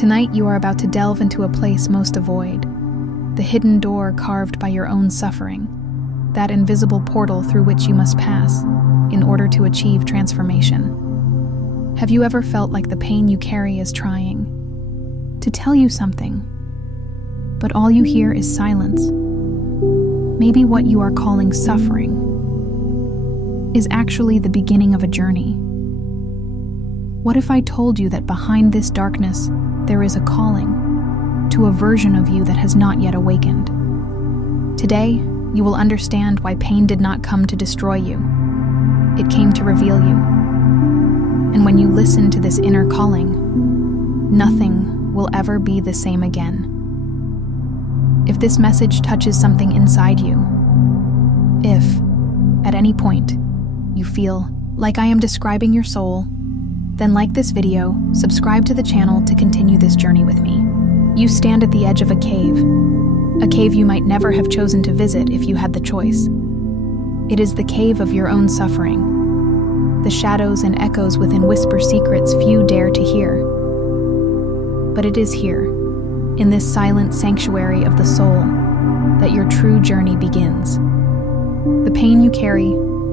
Tonight, you are about to delve into a place most avoid, the hidden door carved by your own suffering, that invisible portal through which you must pass in order to achieve transformation. Have you ever felt like the pain you carry is trying to tell you something, but all you hear is silence? Maybe what you are calling suffering is actually the beginning of a journey. What if I told you that behind this darkness there is a calling to a version of you that has not yet awakened? Today, you will understand why pain did not come to destroy you. It came to reveal you. And when you listen to this inner calling, nothing will ever be the same again. If this message touches something inside you, if, at any point, you feel like I am describing your soul, then like this video, subscribe to the channel to continue this journey with me. You stand at the edge of a cave you might never have chosen to visit if you had the choice. It is the cave of your own suffering, the shadows and echoes within whisper secrets few dare to hear. But it is here, in this silent sanctuary of the soul, that your true journey begins. The pain you carry,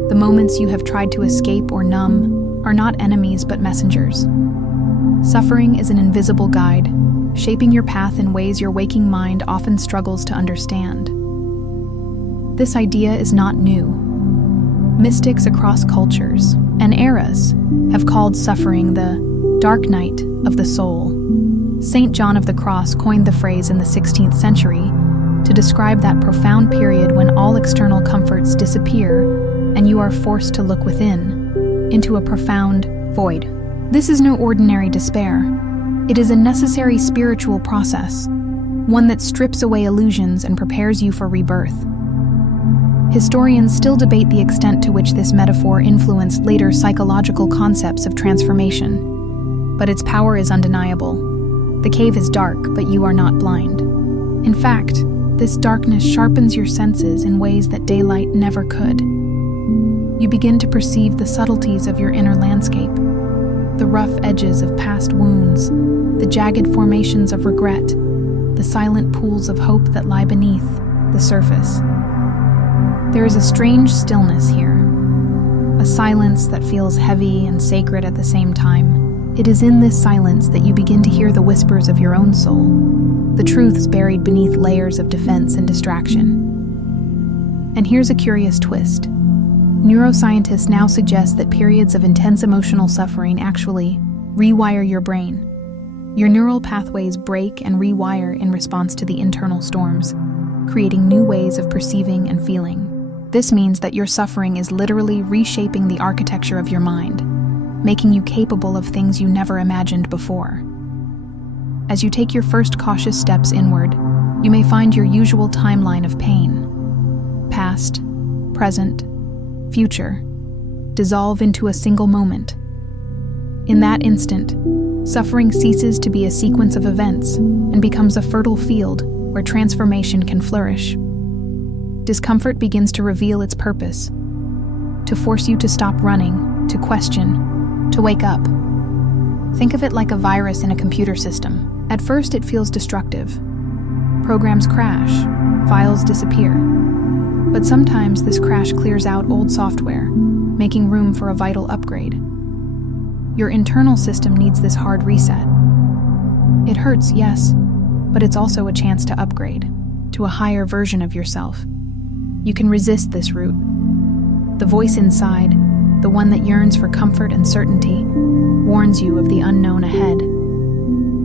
the moments you have tried to escape or numb, are not enemies but messengers. Suffering is an invisible guide, shaping your path in ways your waking mind often struggles to understand. This idea is not new. Mystics across cultures and eras have called suffering the dark night of the soul. Saint John of the Cross coined the phrase in the 16th century to describe that profound period when all external comforts disappear and you are forced to look within, into a profound void. This is no ordinary despair. It is a necessary spiritual process, one that strips away illusions and prepares you for rebirth. Historians still debate the extent to which this metaphor influenced later psychological concepts of transformation, but its power is undeniable. The cave is dark, but you are not blind. In fact, this darkness sharpens your senses in ways that daylight never could. You begin to perceive the subtleties of your inner landscape, the rough edges of past wounds, the jagged formations of regret, the silent pools of hope that lie beneath the surface. There is a strange stillness here, a silence that feels heavy and sacred at the same time. It is in this silence that you begin to hear the whispers of your own soul, the truths buried beneath layers of defense and distraction. And here's a curious twist. Neuroscientists now suggest that periods of intense emotional suffering actually rewire your brain. Your neural pathways break and rewire in response to the internal storms, creating new ways of perceiving and feeling. This means that your suffering is literally reshaping the architecture of your mind, making you capable of things you never imagined before. As you take your first cautious steps inward, you may find your usual timeline of pain, past, present, future, dissolve into a single moment. In that instant, suffering ceases to be a sequence of events and becomes a fertile field where transformation can flourish. Discomfort begins to reveal its purpose, to force you to stop running, to question, to wake up. Think of it like a virus in a computer system. At first, it feels destructive. Programs crash, files disappear. But sometimes this crash clears out old software, making room for a vital upgrade. Your internal system needs this hard reset. It hurts, yes, but it's also a chance to upgrade to a higher version of yourself. You can resist this route. The voice inside, the one that yearns for comfort and certainty, warns you of the unknown ahead.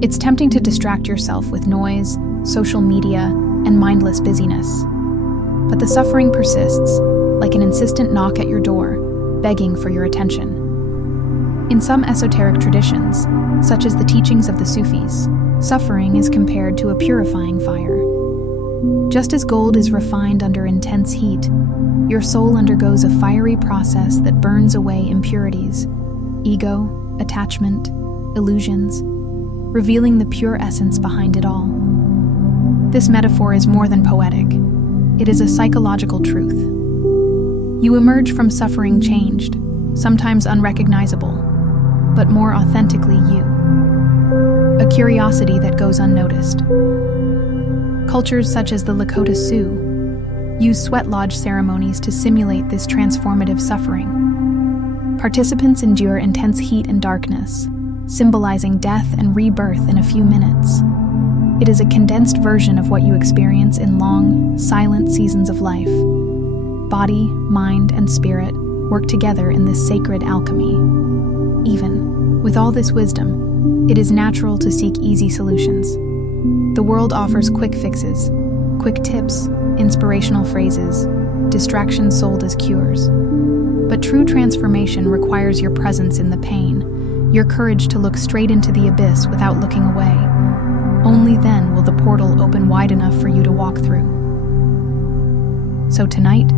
It's tempting to distract yourself with noise, social media, and mindless busyness. But the suffering persists, like an insistent knock at your door, begging for your attention. In some esoteric traditions, such as the teachings of the Sufis, suffering is compared to a purifying fire. Just as gold is refined under intense heat, your soul undergoes a fiery process that burns away impurities, ego, attachment, illusions, revealing the pure essence behind it all. This metaphor is more than poetic. It is a psychological truth. You emerge from suffering changed, sometimes unrecognizable, but more authentically you. A curiosity that goes unnoticed. Cultures such as the Lakota Sioux use sweat lodge ceremonies to simulate this transformative suffering. Participants endure intense heat and darkness, symbolizing death and rebirth in a few minutes. It is a condensed version of what you experience in long, silent seasons of life. Body, mind, and spirit work together in this sacred alchemy. Even with all this wisdom, it is natural to seek easy solutions. The world offers quick fixes, quick tips, inspirational phrases, distractions sold as cures. But true transformation requires your presence in the pain, your courage to look straight into the abyss without looking away. Only then will the portal open wide enough for you to walk through. So tonight,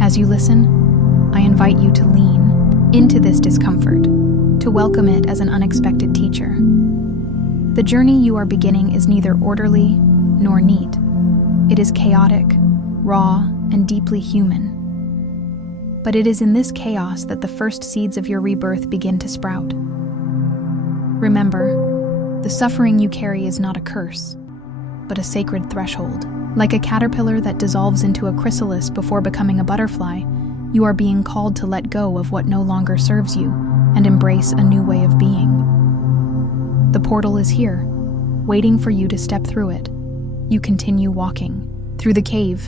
as you listen, I invite you to lean into this discomfort, to welcome it as an unexpected teacher. The journey you are beginning is neither orderly nor neat. It is chaotic, raw, and deeply human. But it is in this chaos that the first seeds of your rebirth begin to sprout. Remember, the suffering you carry is not a curse, but a sacred threshold. Like a caterpillar that dissolves into a chrysalis before becoming a butterfly, you are being called to let go of what no longer serves you and embrace a new way of being. The portal is here, waiting for you to step through it. You continue walking through the cave,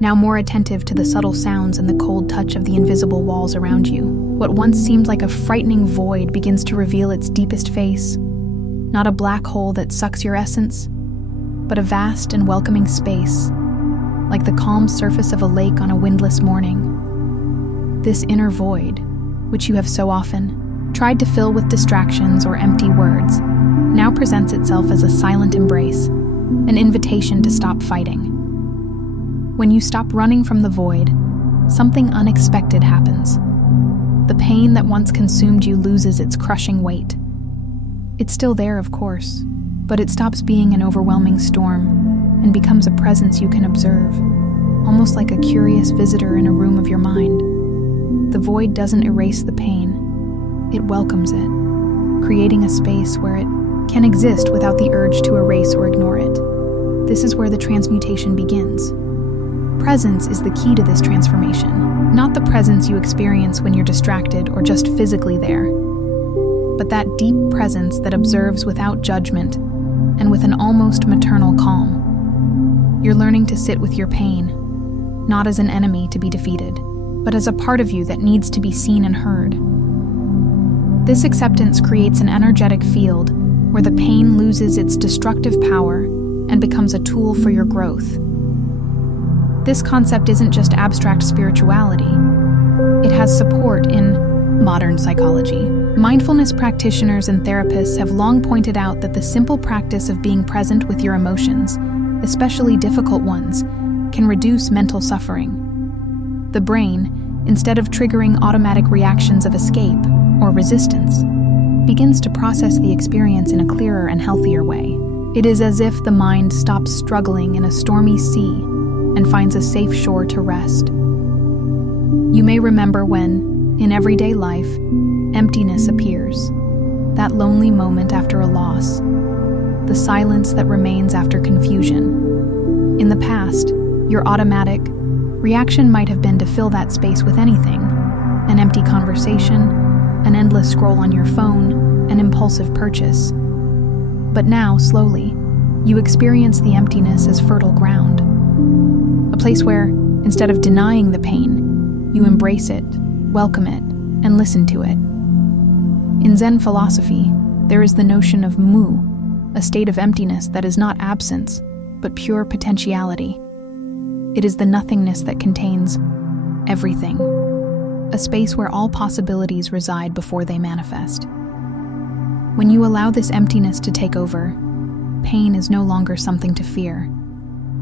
now more attentive to the subtle sounds and the cold touch of the invisible walls around you. What once seemed like a frightening void begins to reveal its deepest face. Not a black hole that sucks your essence, but a vast and welcoming space, like the calm surface of a lake on a windless morning. This inner void, which you have so often tried to fill with distractions or empty words, now presents itself as a silent embrace, an invitation to stop fighting. When you stop running from the void, something unexpected happens. The pain that once consumed you loses its crushing weight. It's still there, of course, but it stops being an overwhelming storm and becomes a presence you can observe, almost like a curious visitor in a room of your mind. The void doesn't erase the pain, it welcomes it, creating a space where it can exist without the urge to erase or ignore it. This is where the transmutation begins. Presence is the key to this transformation, not the presence you experience when you're distracted or just physically there, but that deep presence that observes without judgment and with an almost maternal calm. You're learning to sit with your pain, not as an enemy to be defeated, but as a part of you that needs to be seen and heard. This acceptance creates an energetic field where the pain loses its destructive power and becomes a tool for your growth. This concept isn't just abstract spirituality. It has support in modern psychology. Mindfulness practitioners and therapists have long pointed out that the simple practice of being present with your emotions, especially difficult ones, can reduce mental suffering. The brain, instead of triggering automatic reactions of escape or resistance, begins to process the experience in a clearer and healthier way. It is as if the mind stops struggling in a stormy sea and finds a safe shore to rest. You may remember when, in everyday life, emptiness appears, that lonely moment after a loss, the silence that remains after confusion. In the past, your automatic reaction might have been to fill that space with anything: an empty conversation, an endless scroll on your phone, an impulsive purchase. But now, slowly, you experience the emptiness as fertile ground, a place where, instead of denying the pain, you embrace it, welcome it, and listen to it. In Zen philosophy, there is the notion of mu, a state of emptiness that is not absence, but pure potentiality. It is the nothingness that contains everything, a space where all possibilities reside before they manifest. When you allow this emptiness to take over, pain is no longer something to fear,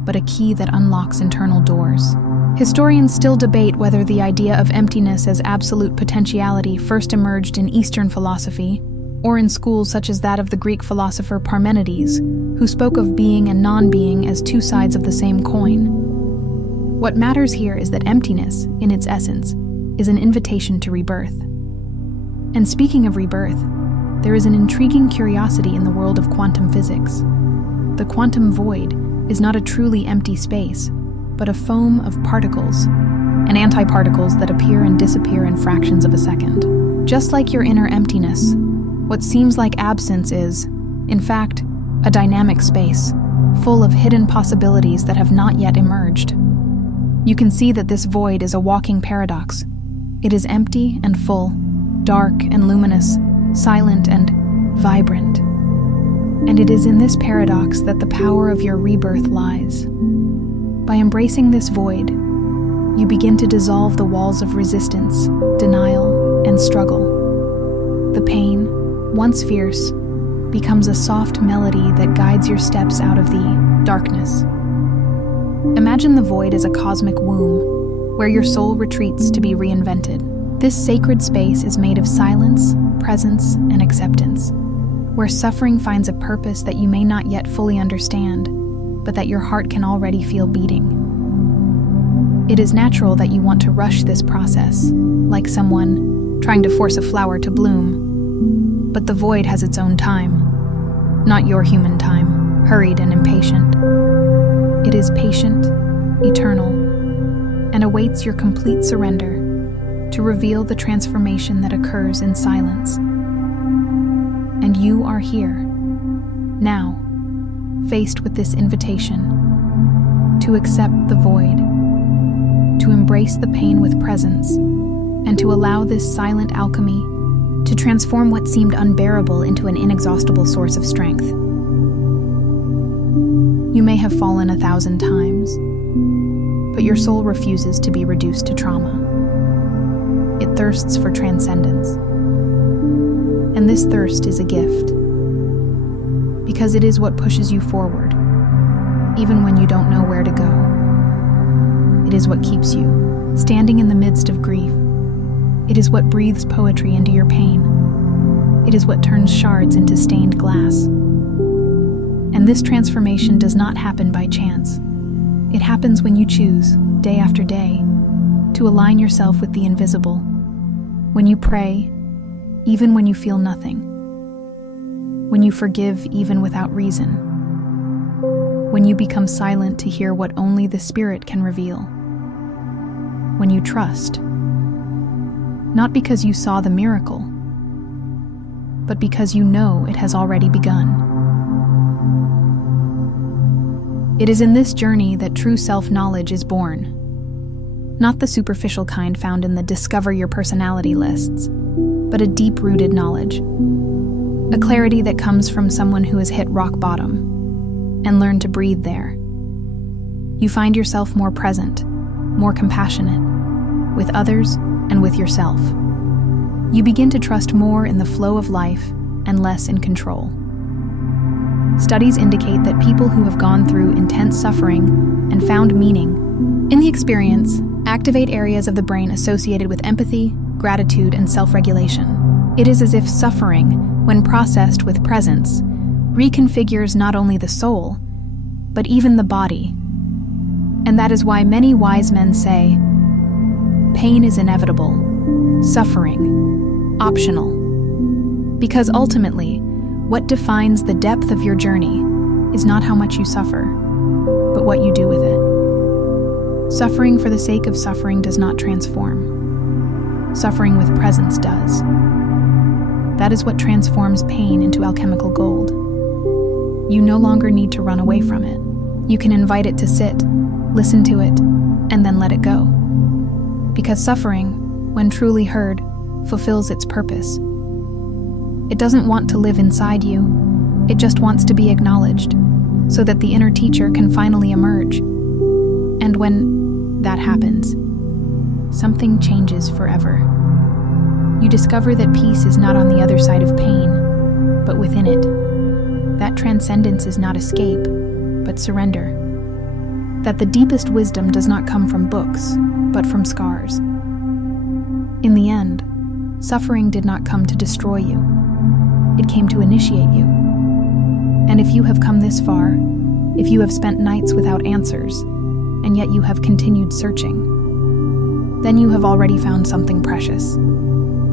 but a key that unlocks internal doors. Historians still debate whether the idea of emptiness as absolute potentiality first emerged in Eastern philosophy, or in schools such as that of the Greek philosopher Parmenides, who spoke of being and non-being as two sides of the same coin. What matters here is that emptiness, in its essence, is an invitation to rebirth. And speaking of rebirth, there is an intriguing curiosity in the world of quantum physics. The quantum void is not a truly empty space, but a foam of particles and antiparticles that appear and disappear in fractions of a second. Just like your inner emptiness, what seems like absence is, in fact, a dynamic space, full of hidden possibilities that have not yet emerged. You can see that this void is a walking paradox. It is empty and full, dark and luminous, silent and vibrant. And it is in this paradox that the power of your rebirth lies. By embracing this void, you begin to dissolve the walls of resistance, denial, and struggle. The pain, once fierce, becomes a soft melody that guides your steps out of the darkness. Imagine the void as a cosmic womb, where your soul retreats to be reinvented. This sacred space is made of silence, presence, and acceptance, where suffering finds a purpose that you may not yet fully understand, but that your heart can already feel beating. It is natural that you want to rush this process, like someone trying to force a flower to bloom. But the void has its own time, not your human time, hurried and impatient. It is patient, eternal, and awaits your complete surrender to reveal the transformation that occurs in silence. And you are here, now, faced with this invitation to accept the void, to embrace the pain with presence, and to allow this silent alchemy to transform what seemed unbearable into an inexhaustible source of strength. You may have fallen 1,000 times, but your soul refuses to be reduced to trauma. It thirsts for transcendence. And this thirst is a gift, because it is what pushes you forward, even when you don't know where to go. It is what keeps you standing in the midst of grief. It is what breathes poetry into your pain. It is what turns shards into stained glass. And this transformation does not happen by chance. It happens when you choose, day after day, to align yourself with the invisible. When you pray, even when you feel nothing. When you forgive even without reason. When you become silent to hear what only the Spirit can reveal. When you trust. Not because you saw the miracle, but because you know it has already begun. It is in this journey that true self-knowledge is born. Not the superficial kind found in the Discover Your Personality lists, but a deep-rooted knowledge. A clarity that comes from someone who has hit rock bottom and learned to breathe there. You find yourself more present, more compassionate, with others and with yourself. You begin to trust more in the flow of life and less in control. Studies indicate that people who have gone through intense suffering and found meaning in the experience activate areas of the brain associated with empathy, gratitude, and self-regulation. It is as if suffering, when processed with presence, reconfigures not only the soul, but even the body. And that is why many wise men say, pain is inevitable, suffering, optional. Because ultimately, what defines the depth of your journey is not how much you suffer, but what you do with it. Suffering for the sake of suffering does not transform. Suffering with presence does. That is what transforms pain into alchemical gold. You no longer need to run away from it. You can invite it to sit, listen to it, and then let it go. Because suffering, when truly heard, fulfills its purpose. It doesn't want to live inside you. It just wants to be acknowledged, so that the inner teacher can finally emerge. And when that happens, something changes forever. You discover that peace is not on the other side of pain, but within it. That transcendence is not escape, but surrender. That the deepest wisdom does not come from books, but from scars. In the end, suffering did not come to destroy you. It came to initiate you. And if you have come this far, if you have spent nights without answers, and yet you have continued searching, then you have already found something precious.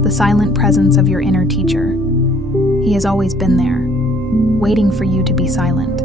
the silent presence of your inner teacher. He has always been there, waiting for you to be silent.